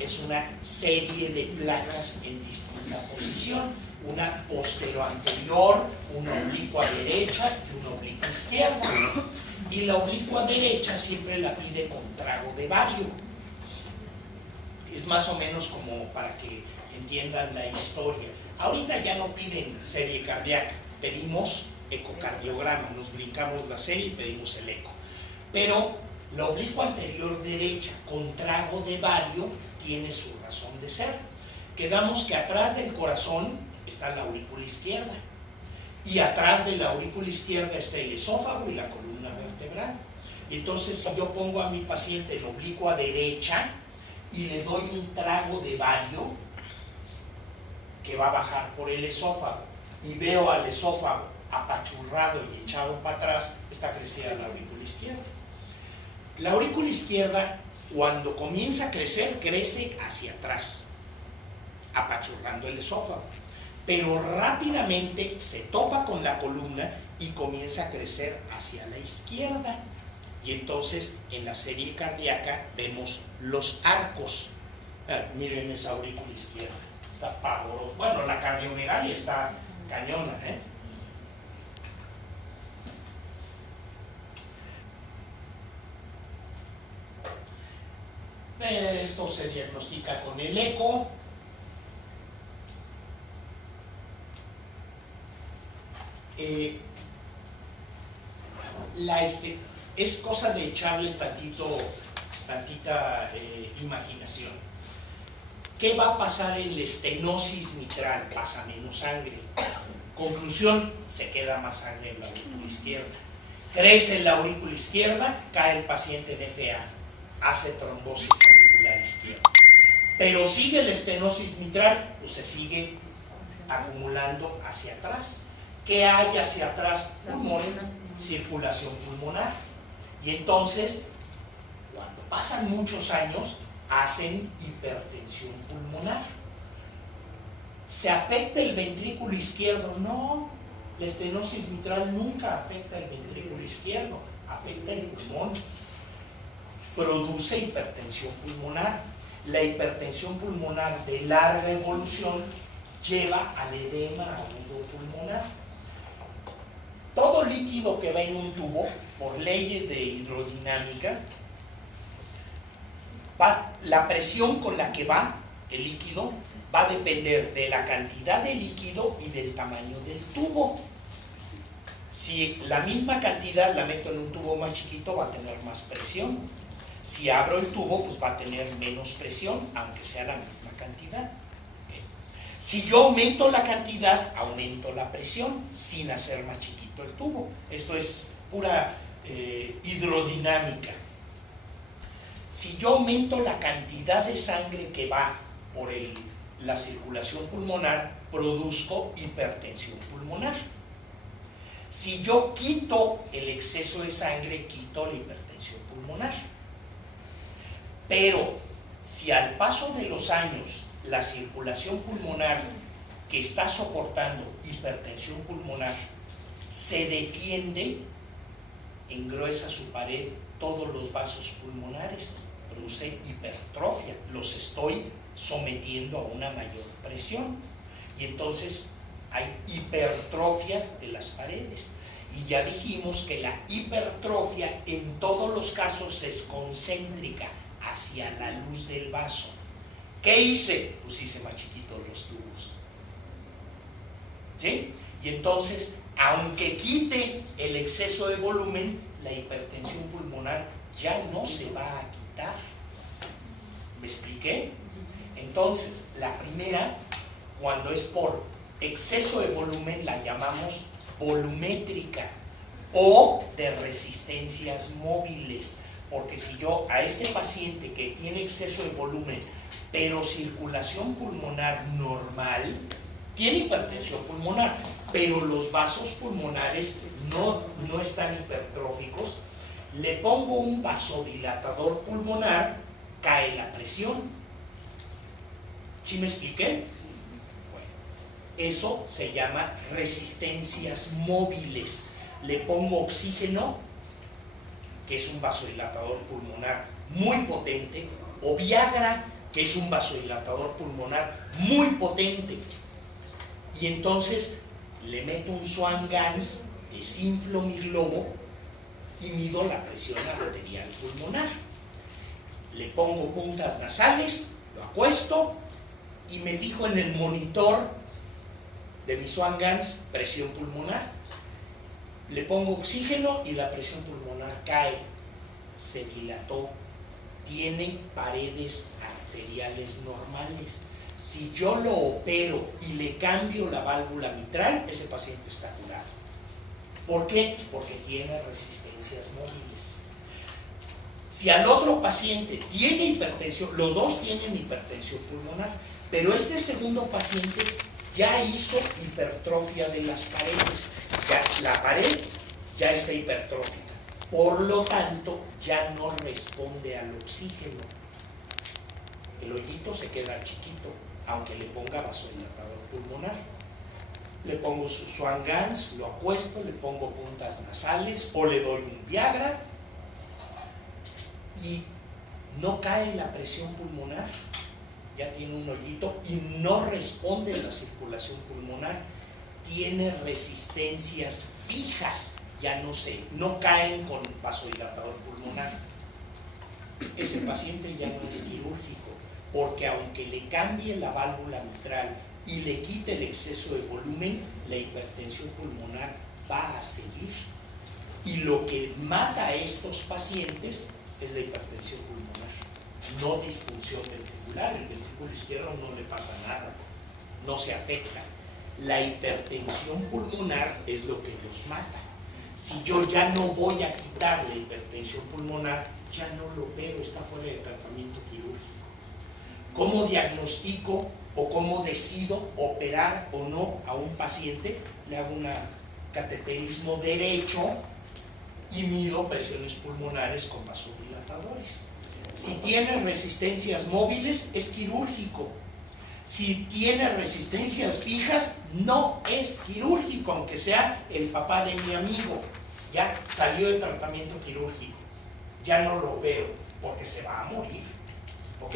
es una serie de placas en distinta posición, una postero anterior, una oblicua derecha y una oblicua izquierda. Y la oblicua derecha siempre la pide con trago de bario. Es más o menos como para que entiendan la historia. Ahorita ya no piden serie cardíaca, pedimos ecocardiograma, nos brincamos la serie y pedimos el eco. Pero la oblicua anterior derecha con trago de bario tiene su razón de ser. Quedamos que atrás del corazón está la aurícula izquierda y atrás de la aurícula izquierda está el esófago y la columna vertebral. Y entonces si yo pongo a mi paciente en oblicua derecha y le doy un trago de bario que va a bajar por el esófago y veo al esófago apachurrado y echado para atrás, está crecida la aurícula izquierda. La aurícula izquierda, cuando comienza a crecer, crece hacia atrás, apachurrando el esófago, pero rápidamente se topa con la columna y comienza a crecer hacia la izquierda. Y entonces en la serie cardíaca vemos los arcos. Miren esa aurícula izquierda, está pavorosa. Bueno, la cardiomegalia está cañona, Esto se diagnostica con el eco. Es cosa de echarle tantita imaginación. ¿Qué va a pasar en la estenosis mitral? Pasa menos sangre. Conclusión, se queda más sangre en la aurícula izquierda. Crece en la aurícula izquierda, cae el paciente en FA, hace trombosis auricular izquierda. Pero sigue la estenosis mitral, pues se sigue acumulando hacia atrás. ¿Qué hay hacia atrás? Pulmón, circulación pulmonar. Y entonces, cuando pasan muchos años, hacen hipertensión pulmonar. ¿Se afecta el ventrículo izquierdo? No, la estenosis mitral nunca afecta el ventrículo izquierdo, afecta el pulmón. Produce hipertensión pulmonar. La hipertensión pulmonar de larga evolución lleva al edema agudo pulmonar. Todo líquido que va en un tubo, por leyes de hidrodinámica, la presión con la que va el líquido va a depender de la cantidad de líquido y del tamaño del tubo. Si la misma cantidad la meto en un tubo más chiquito, va a tener más presión. Si abro el tubo, pues va a tener menos presión, aunque sea la misma cantidad. Si yo aumento la cantidad, aumento la presión, sin hacer más chiquito el tubo. Esto es pura hidrodinámica. Si yo aumento la cantidad de sangre que va por la circulación pulmonar, produzco hipertensión pulmonar. Si yo quito el exceso de sangre, quito la hipertensión pulmonar. Pero si al paso de los años la circulación pulmonar que está soportando hipertensión pulmonar se defiende, engruesa su pared, todos los vasos pulmonares, produce hipertrofia, los estoy sometiendo a una mayor presión y entonces hay hipertrofia de las paredes. Y ya dijimos que la hipertrofia en todos los casos es concéntrica hacia la luz del vaso. ¿Qué hice? Pues hice más chiquitos los tubos. ¿Sí? Y entonces, aunque quite el exceso de volumen, la hipertensión pulmonar ya no se va a quitar. ¿Me expliqué? Entonces, la primera, cuando es por exceso de volumen, la llamamos volumétrica o de resistencias móviles. Porque si yo a este paciente que tiene exceso de volumen, pero circulación pulmonar normal, tiene hipertensión pulmonar, pero los vasos pulmonares no están hipertróficos, le pongo un vasodilatador pulmonar, cae la presión. ¿Sí me expliqué? Bueno, eso se llama resistencias móviles. Le pongo oxígeno, que es un vasodilatador pulmonar muy potente, o Viagra, que es un vasodilatador pulmonar muy potente. Y entonces le meto un Swan-Ganz, desinflo mi globo y mido la presión arterial pulmonar. Le pongo puntas nasales, lo acuesto y me fijo en el monitor de mi Swan-Ganz presión pulmonar. Le pongo oxígeno y la presión pulmonar cae, se dilató, tiene paredes arteriales normales. Si yo lo opero y le cambio la válvula mitral, ese paciente está curado. ¿Por qué? Porque tiene resistencias móviles. Si al otro paciente tiene hipertensión, los dos tienen hipertensión pulmonar, pero este segundo paciente ya hizo hipertrofia de las paredes, ya la pared ya está hipertrófica, por lo tanto ya no responde al oxígeno. El hoyito se queda chiquito, aunque le ponga vasodilatador pulmonar. Le pongo su Swan-Ganz, lo acuesto, le pongo puntas nasales o le doy un Viagra y no cae la presión pulmonar, ya tiene un hoyito y no responde a la circulación pulmonar, tiene resistencias fijas, ya no caen con vasodilatador pulmonar. Ese paciente ya no es quirúrgico, porque aunque le cambie la válvula mitral y le quite el exceso de volumen, la hipertensión pulmonar va a seguir. Y lo que mata a estos pacientes es la hipertensión pulmonar, no disfunción ventricular. El ventrículo izquierdo no le pasa nada, no se afecta. La hipertensión pulmonar es lo que los mata. Si yo ya no voy a quitar la hipertensión pulmonar, ya no lo opero, está fuera del tratamiento quirúrgico. ¿Cómo diagnostico o cómo decido operar o no a un paciente? Le hago un cateterismo derecho y mido presiones pulmonares con vasodilatadores. Si tiene resistencias móviles, es quirúrgico. Si tiene resistencias fijas, no es quirúrgico, aunque sea el papá de mi amigo. Ya salió de tratamiento quirúrgico. Ya no lo opero, porque se va a morir. ¿Ok?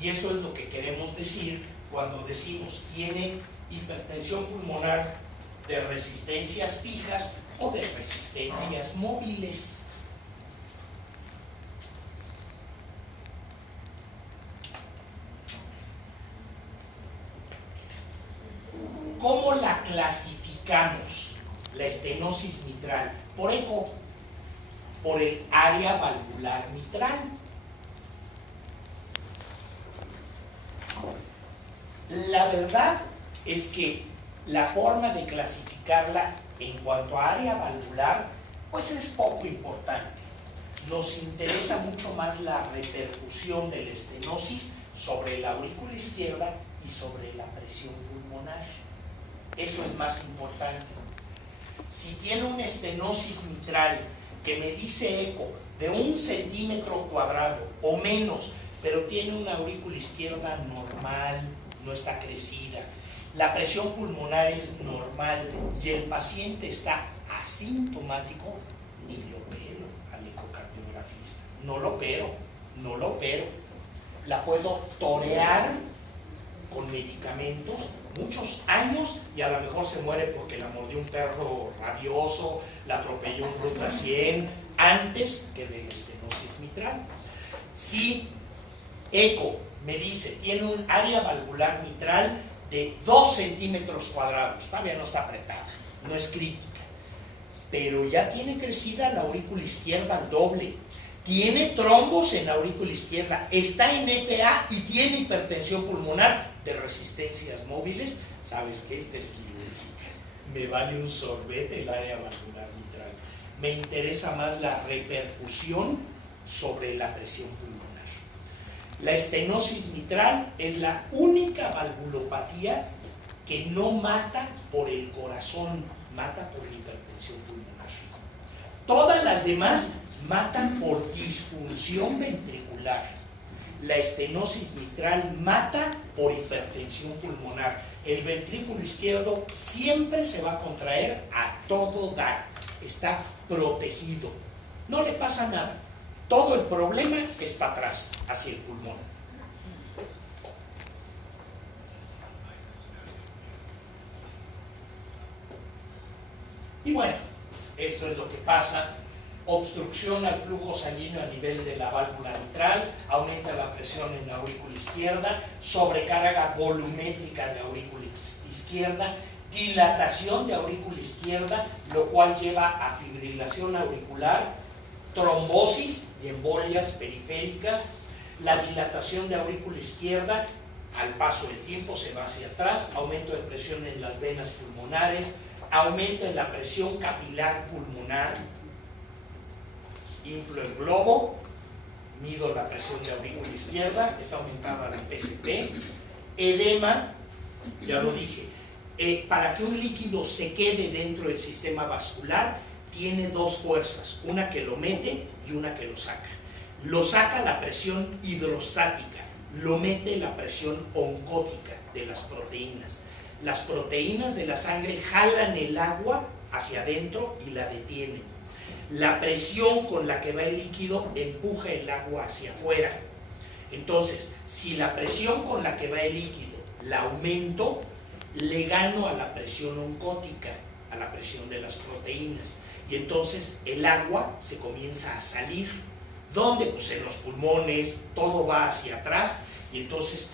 Y eso es lo que queremos decir cuando decimos tiene hipertensión pulmonar de resistencias fijas o de resistencias móviles. ¿Cómo la clasificamos? La estenosis mitral por eco, por el área valvular mitral. La verdad es que la forma de clasificarla en cuanto a área valvular, pues es poco importante. Nos interesa mucho más la repercusión de la estenosis sobre la aurícula izquierda y sobre la presión pulmonar. Eso es más importante. Si tiene una estenosis mitral que me dice eco de 1 centímetro cuadrado o menos, pero tiene una aurícula izquierda normal, no está crecida, la presión pulmonar es normal y el paciente está asintomático, ni lo opero al ecocardiografista. No lo opero. La puedo torear con medicamentos muchos años y a lo mejor se muere porque la mordió un perro rabioso, la atropelló un ruta 100 antes que de la estenosis mitral. Si eco me dice tiene un área valvular mitral de 2 centímetros cuadrados, todavía no está apretada, no es crítica, pero ya tiene crecida la aurícula izquierda al doble, tiene trombos en la aurícula izquierda, está en FA y tiene hipertensión pulmonar de resistencias móviles, sabes que esta es quirúrgica, me vale un sorbete el área valvular mitral, me interesa más la repercusión sobre la presión pulmonar. La estenosis mitral es la única valvulopatía que no mata por el corazón, mata por la hipertensión pulmonar. Todas las demás matan por disfunción ventricular. La estenosis mitral mata por hipertensión pulmonar. El ventrículo izquierdo siempre se va a contraer a todo dar. Está protegido. No le pasa nada. Todo el problema es para atrás, hacia el pulmón. Y bueno, esto es lo que pasa. Obstrucción al flujo sanguíneo a nivel de la válvula mitral, aumenta la presión en la aurícula izquierda, sobrecarga volumétrica de aurícula izquierda, dilatación de aurícula izquierda, lo cual lleva a fibrilación auricular, trombosis y embolias periféricas. La dilatación de aurícula izquierda, al paso del tiempo, se va hacia atrás, aumento de presión en las venas pulmonares, aumento en la presión capilar pulmonar, inflo el globo, mido la presión de aurícula izquierda, está aumentada la PCP, edema, ya lo dije. Para que un líquido se quede dentro del sistema vascular, tiene dos fuerzas, una que lo mete y una que lo saca. Lo saca la presión hidrostática, lo mete la presión oncótica de las proteínas. Las proteínas de la sangre jalan el agua hacia adentro y la detienen. La presión con la que va el líquido empuja el agua hacia afuera. Entonces, si la presión con la que va el líquido la aumento, le gano a la presión oncótica, a la presión de las proteínas, y entonces el agua se comienza a salir. ¿Dónde? Pues en los pulmones, todo va hacia atrás, y entonces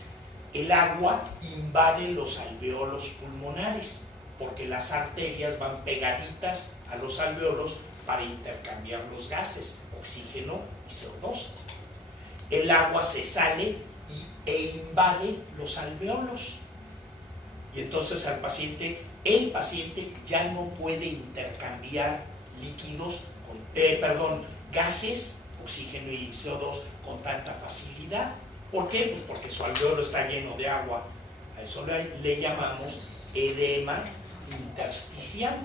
el agua invade los alveolos pulmonares, porque las arterias van pegaditas a los alveolos para intercambiar los gases, oxígeno y CO2. El agua se sale e invade los alveolos. Y entonces el paciente ya no puede intercambiar líquidos, gases, oxígeno y CO2 con tanta facilidad. ¿Por qué? Pues porque su alveolo está lleno de agua. A eso le llamamos edema intersticial,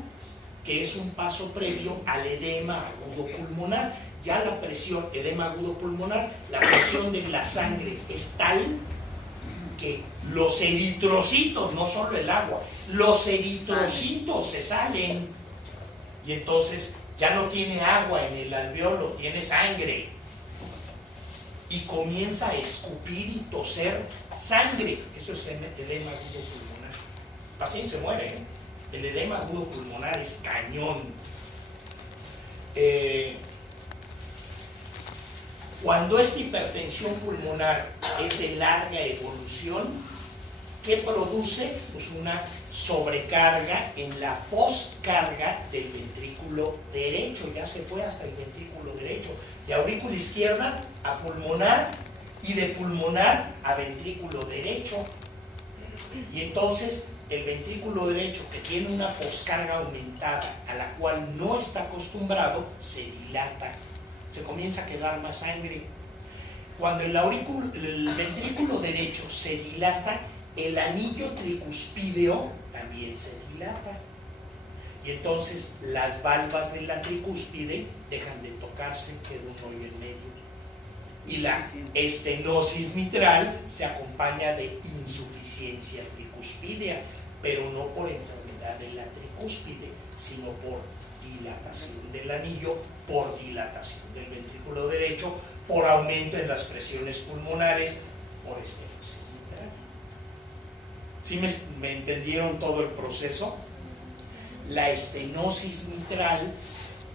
que es un paso previo al edema agudo pulmonar. Ya la presión, edema agudo pulmonar, la presión de la sangre es tal que los eritrocitos, no solo el agua, los eritrocitos se salen, y entonces ya no tiene agua en el alveolo, tiene sangre, y comienza a escupir y toser sangre. Eso es edema agudo pulmonar. El paciente se muere, ¿eh? El edema agudo pulmonar es cañón. Cuando esta hipertensión pulmonar es de larga evolución, ¿qué produce? Pues una sobrecarga en la postcarga del ventrículo derecho. Ya se fue hasta el ventrículo derecho, de aurícula izquierda a pulmonar y de pulmonar a ventrículo derecho. Y entonces el ventrículo derecho, que tiene una poscarga aumentada a la cual no está acostumbrado, se dilata, se comienza a quedar más sangre. Cuando el ventrículo derecho se dilata, el anillo tricuspídeo también se dilata, y entonces las valvas de la tricúspide dejan de tocarse, queda un hoyo en medio, y la estenosis mitral se acompaña de insuficiencia tricuspidea, pero no por enfermedad de la tricúspide, sino por dilatación del anillo, por dilatación del ventrículo derecho, por aumento en las presiones pulmonares, por estenosis mitral. ¿Sí me entendieron todo el proceso? La estenosis mitral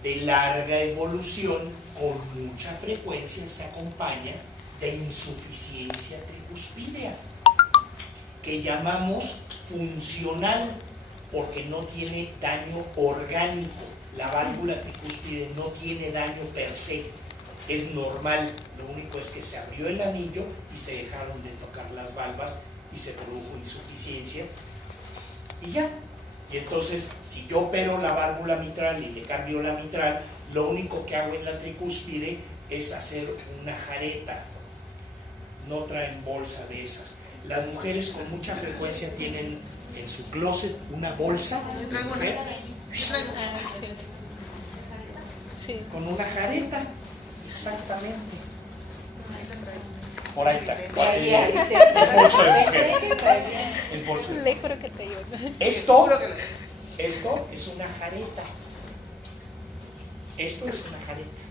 de larga evolución con mucha frecuencia se acompaña de insuficiencia tricuspidea, que llamamos funcional, porque no tiene daño orgánico. La válvula tricúspide no tiene daño per se, es normal, lo único es que se abrió el anillo y se dejaron de tocar las valvas y se produjo insuficiencia y ya. Y entonces, si yo opero la válvula mitral y le cambio la mitral, lo único que hago en la tricúspide es hacer una jareta. No traen bolsa de esas. Las mujeres con mucha frecuencia tienen en su closet una bolsa de mujer con una jareta, exactamente. Por ahí está. Es bolsa de mujer. Es bolsa. Le juro que te ayudo. Esto es una jareta. Esto es una jareta.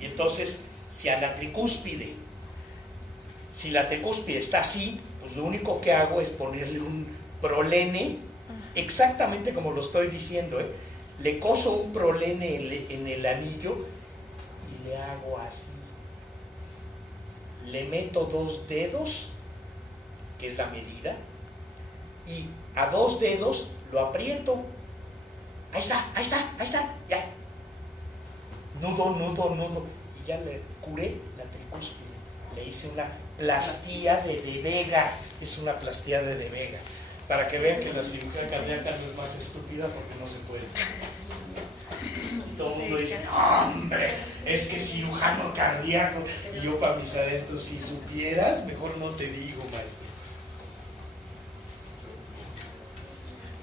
Y Y entonces, si la tricúspide está así, pues lo único que hago es ponerle un prolene, exactamente como lo estoy diciendo, le coso un prolene en el anillo y le hago así. Le meto 2 dedos, que es la medida, y a 2 dedos lo aprieto. Ahí está, ya. Nudo, y ya le curé la tricúspide. Le hice una plastía de Vega, es una plastía de Vega, para que vean que la cirugía cardíaca no es más estúpida porque no se puede. Y todo el mundo dice, no, hombre, es que cirujano cardíaco. Y yo para mis adentros, si supieras, mejor no te digo, maestro.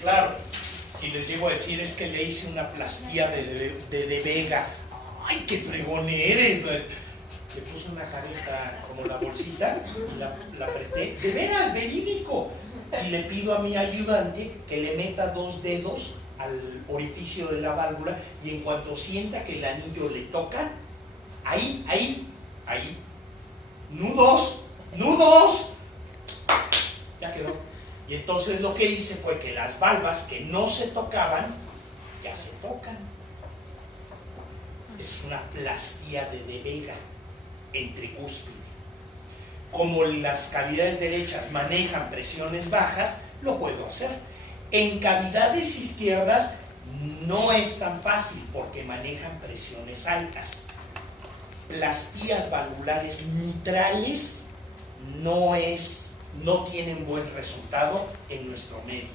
Claro, si les llego a decir es que le hice una plastía de Vega, ¡ay, qué fregón eres! Le puse una jareta como la bolsita y la apreté, de veras, verídico. Y le pido a mi ayudante que le meta 2 dedos al orificio de la válvula y en cuanto sienta que el anillo le toca, ahí, nudos, ya quedó. Y entonces lo que hice fue que las valvas que no se tocaban, ya se tocan. Es una plastía de Vega en tricúspide. Como las cavidades derechas manejan presiones bajas, lo puedo hacer. En cavidades izquierdas no es tan fácil porque manejan presiones altas. Plastías valvulares mitrales no tienen buen resultado en nuestro medio.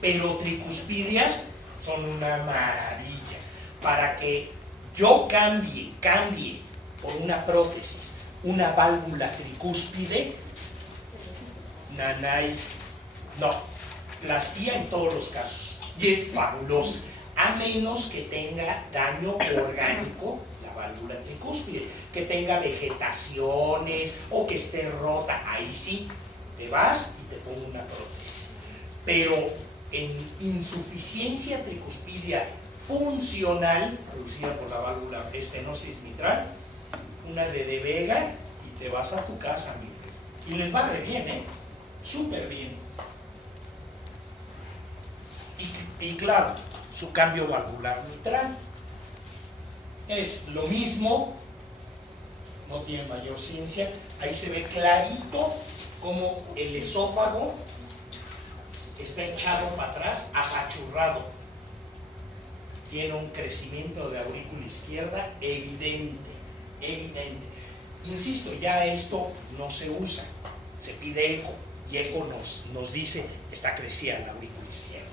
Pero tricuspidias son una maravilla. Para que yo cambie por una prótesis una válvula tricúspide, nanay, no, plastía en todos los casos. Y es fabulosa, a menos que tenga daño orgánico la válvula tricúspide, que tenga vegetaciones o que esté rota, ahí sí, te vas y te pongo una prótesis. Pero en insuficiencia tricuspidia funcional, producida por la válvula estenosis mitral, una de Vega y te vas a tu casa, amigo. Y les va re bien, súper bien. Y claro, su cambio valvular mitral es lo mismo, no tiene mayor ciencia. Ahí se ve clarito como el esófago está echado para atrás, apachurrado. Tiene un crecimiento de aurícula izquierda evidente. Insisto, ya esto no se usa, se pide eco y eco nos dice está crecida la aurícula izquierda.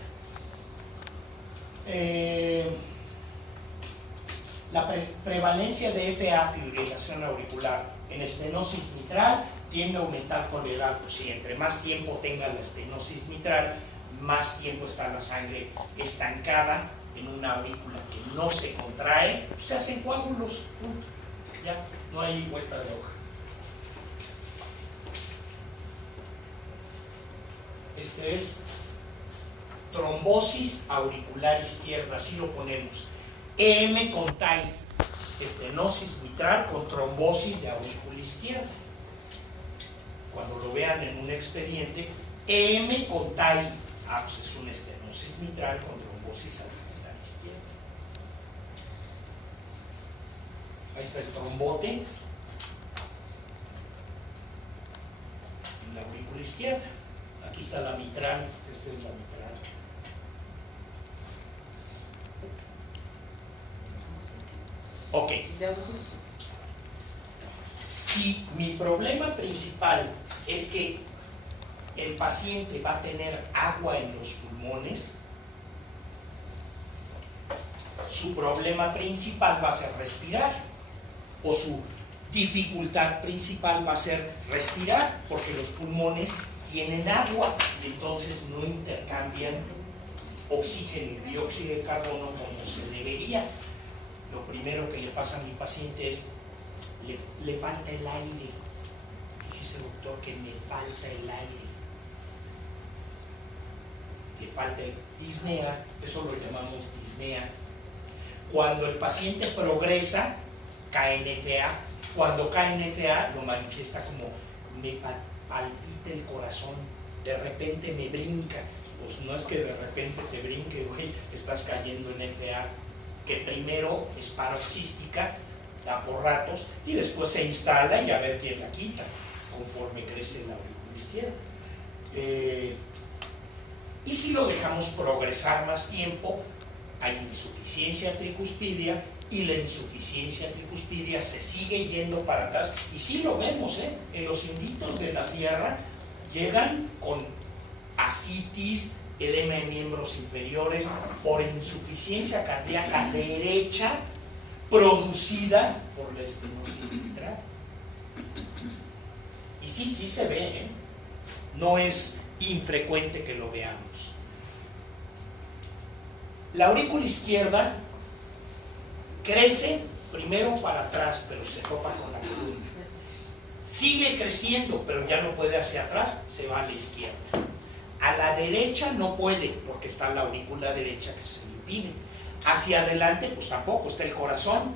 La prevalencia de FA, fibrilación auricular, en estenosis mitral tiende a aumentar con la edad. Pues si entre más tiempo tenga la estenosis mitral, más tiempo está la sangre estancada en una aurícula que no se contrae, pues se hacen coágulos, punto. Ya, no hay vuelta de hoja. Este es trombosis auricular izquierda, así lo ponemos. EM con TAI, estenosis mitral con trombosis de aurícula izquierda. Cuando lo vean en un expediente, EM con TAI, pues es una estenosis mitral con trombosis auricular izquierda. Ahí está el trombote en la aurícula izquierda. Aquí está la mitral, esta es la mitral. Ok. Si mi problema principal es que el paciente va a tener agua en los pulmones, su problema principal va a ser respirar, o su dificultad principal va a ser respirar, porque los pulmones tienen agua y entonces no intercambian oxígeno y dióxido de carbono como se debería. Lo primero que le pasa a mi paciente es le falta el aire. Dice, doctor, que me falta el aire. Le falta el disnea, eso lo llamamos disnea. Cuando el paciente progresa, KNFA. Cuando KNFA lo manifiesta como me palpita el corazón, de repente me brinca. Pues no es que de repente te brinque, güey, estás cayendo en FA, que primero es paroxística, da por ratos, y después se instala y a ver quién la quita, conforme crece la aurícula izquierda. Y si lo dejamos progresar más tiempo, hay insuficiencia tricuspidia, y la insuficiencia tricuspidia se sigue yendo para atrás, y sí lo vemos, en los inditos de la sierra llegan con ascitis, edema de miembros inferiores por insuficiencia cardíaca derecha producida por la estenosis mitral. Y sí se ve, no es infrecuente que lo veamos. La aurícula izquierda crece primero para atrás, pero se topa con la columna. Sigue creciendo, pero ya no puede hacia atrás, se va a la izquierda. A la derecha no puede, porque está la aurícula derecha que se le impide. Hacia adelante, pues tampoco, está el corazón.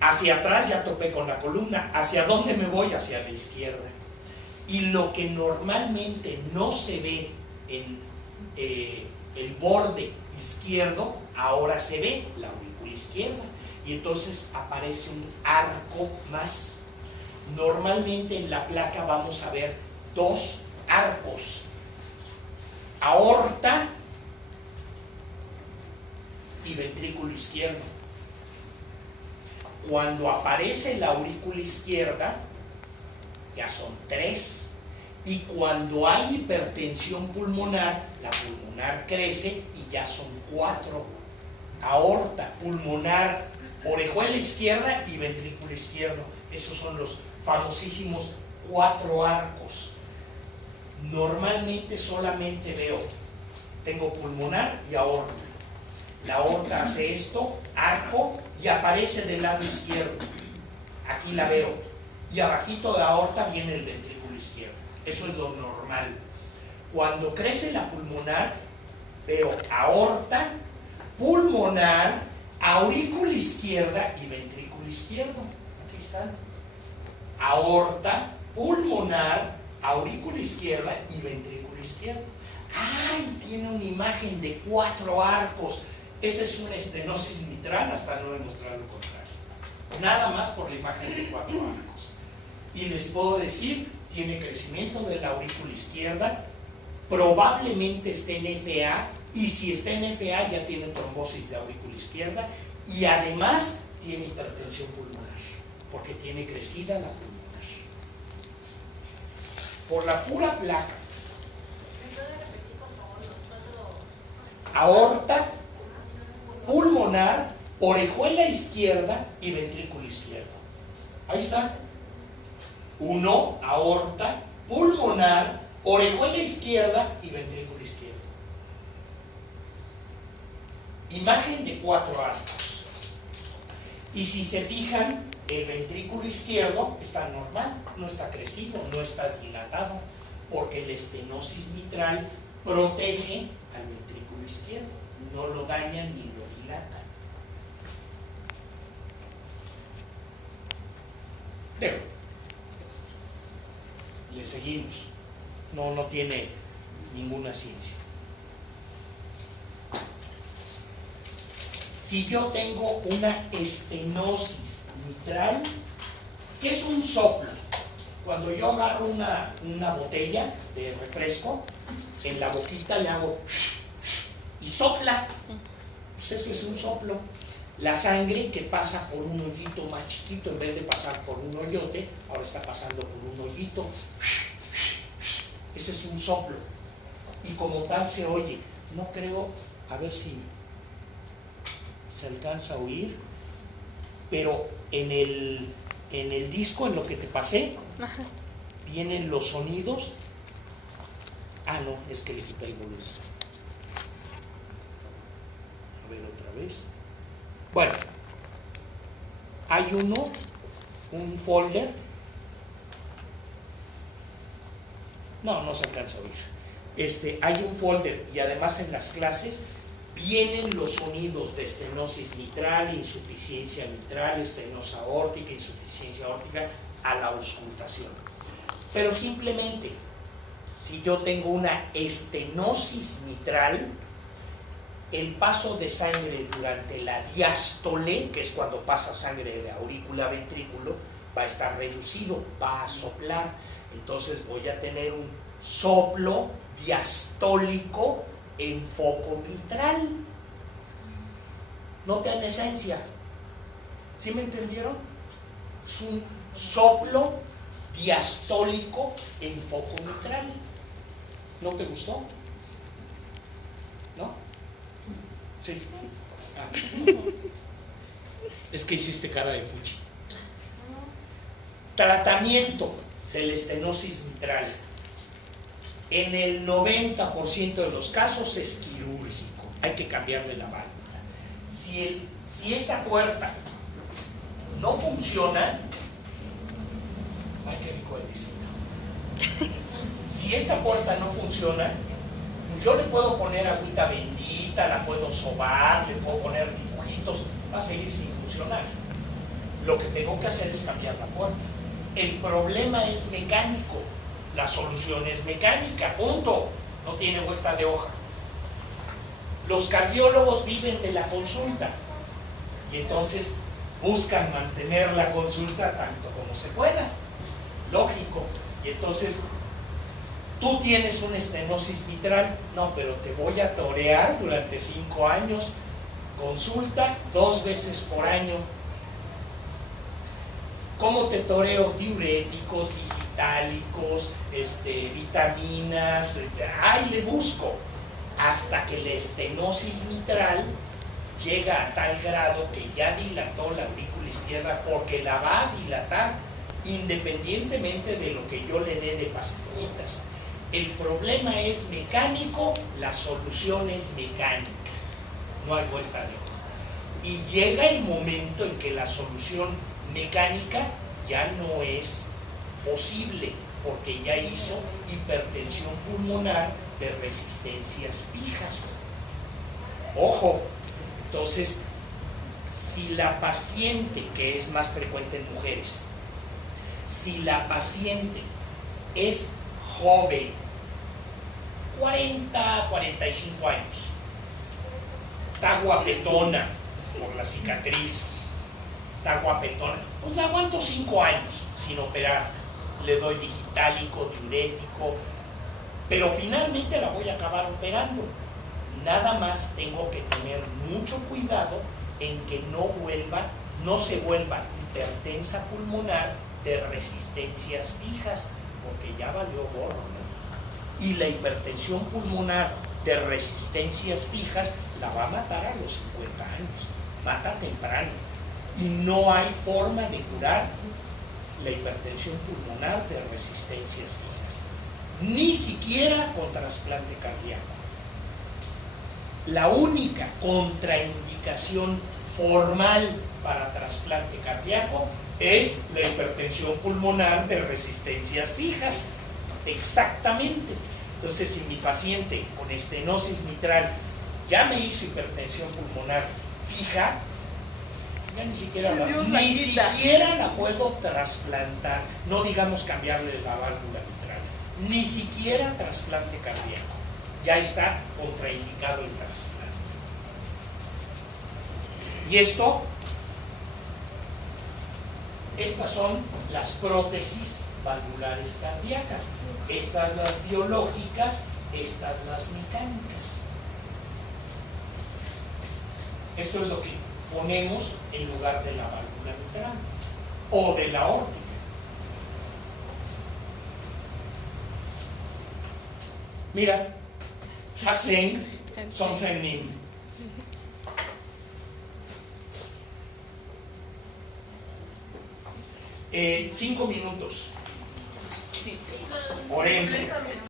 Hacia atrás ya topé con la columna. ¿Hacia dónde me voy? Hacia la izquierda. Y lo que normalmente no se ve en el borde izquierdo, ahora se ve la aurícula izquierda. Y entonces aparece un arco más. Normalmente en la placa vamos a ver dos arcos: aorta y ventrículo izquierdo. Cuando aparece la aurícula izquierda, ya son tres. Y cuando hay hipertensión pulmonar, la pulmonar crece y ya son cuatro: aorta, pulmonar, orejuela izquierda y ventrículo izquierdo. Esos son los famosísimos cuatro arcos. Normalmente solamente tengo pulmonar y aorta. La aorta hace esto, arco, y aparece del lado izquierdo. Aquí la veo. Y abajito de aorta viene el ventrículo izquierdo. Eso es lo normal. Cuando crece la pulmonar, veo aorta, pulmonar, aurícula izquierda y ventrículo izquierdo. Aquí están. Aorta, pulmonar, aurícula izquierda y ventrículo izquierdo. ¡Ay! Tiene una imagen de cuatro arcos. Esa es una estenosis mitral, hasta no demostrar lo contrario. Nada más por la imagen de cuatro arcos. Y les puedo decir, tiene crecimiento de la aurícula izquierda, probablemente esté en FA, y si está en FA ya tiene trombosis de aurícula izquierda, y además tiene hipertensión pulmonar, porque tiene crecida la pulmonar. Por la pura placa. Aorta, pulmonar, orejuela izquierda y ventrículo izquierdo. Ahí está. 1, aorta, pulmonar, orejuela izquierda y ventrículo izquierdo. Imagen de cuatro arcos. Y si se fijan, el ventrículo izquierdo está normal, no está crecido, no está dilatado, porque la estenosis mitral protege al ventrículo izquierdo, no lo daña ni lo dilata. Pero le seguimos, no tiene ninguna ciencia. Si yo tengo una estenosis mitral, ¿qué es un soplo? Cuando yo agarro una botella de refresco, en la boquita le hago y sopla, pues eso es un soplo. La sangre que pasa por un hoyito más chiquito, en vez de pasar por un hoyote, ahora está pasando por un hoyito. Ese es un soplo. Y como tal se oye. No creo, a ver si se alcanza a oír, pero en el disco, en lo que te pasé, ajá, vienen los sonidos. Ah, no, es que le quita el volumen. A ver otra vez. Bueno, hay un folder. No se alcanza a oír. Hay un folder, y además en las clases vienen los sonidos de estenosis mitral, insuficiencia mitral, estenosis aórtica, insuficiencia aórtica a la auscultación. Pero simplemente, si yo tengo una estenosis mitral, el paso de sangre durante la diástole, que es cuando pasa sangre de aurícula a ventrículo, va a estar reducido, va a soplar. Entonces voy a tener un soplo diastólico en foco mitral. Noten esencia. ¿Sí me entendieron? Es un soplo diastólico en foco mitral. ¿No te gustó? ¿No? Sí. Ah. Es que hiciste cara de fuchi. Tratamiento de la estenosis mitral. En el 90% de los casos es quirúrgico. Hay que cambiarle la válvula. Si esta puerta no funciona, ay, qué rico el visito. Si esta puerta no funciona, yo le puedo poner agüita bendita, la puedo sobar, le puedo poner dibujitos, va a seguir sin funcionar. Lo que tengo que hacer es cambiar la puerta. El problema es mecánico, la solución es mecánica, punto. No tiene vuelta de hoja. Los cardiólogos viven de la consulta y entonces buscan mantener la consulta tanto como se pueda. Lógico. Y entonces, tú tienes una estenosis mitral, no, pero te voy a torear durante 5 años, consulta 2 veces por año. ¿Cómo te toreo? Diuréticos, digitálicos, vitaminas, ahí le busco, hasta que la estenosis mitral llega a tal grado que ya dilató la aurícula izquierda, porque la va a dilatar independientemente de lo que yo le dé de pastillitas. El problema es mecánico, la solución es mecánica, no hay vuelta de hoja. Y llega el momento en que la solución mecánica ya no es posible, porque ya hizo hipertensión pulmonar de resistencias fijas. Ojo, entonces, si la paciente, que es más frecuente en mujeres, si la paciente es joven, 40, 45 años, está guapetona por la cicatriz, está guapetona, pues la aguanto 5 años sin operar, le doy digitálico, diurético, pero finalmente la voy a acabar operando. Nada más tengo que tener mucho cuidado en que no se vuelva hipertensa pulmonar de resistencias fijas, porque ya valió gorro, ¿no? Y la hipertensión pulmonar de resistencias fijas la va a matar a los 50 años, mata temprano, y no hay forma de curar la hipertensión pulmonar de resistencias fijas, ni siquiera con trasplante cardíaco. La única contraindicación formal para trasplante cardíaco es la hipertensión pulmonar de resistencias fijas, exactamente. Entonces, si mi paciente con estenosis mitral ya me hizo hipertensión pulmonar fija, ya ni siquiera la puedo trasplantar, no digamos cambiarle la válvula mitral, ni siquiera trasplante cardíaco, ya está contraindicado el trasplante. Y estas son las prótesis valvulares cardíacas, estas las biológicas, estas las mecánicas. Esto es lo que ponemos en lugar de la válvula mitral o de la aórtica. Mira, Hakseng, Somsen-nim. 5 minutos. Orense.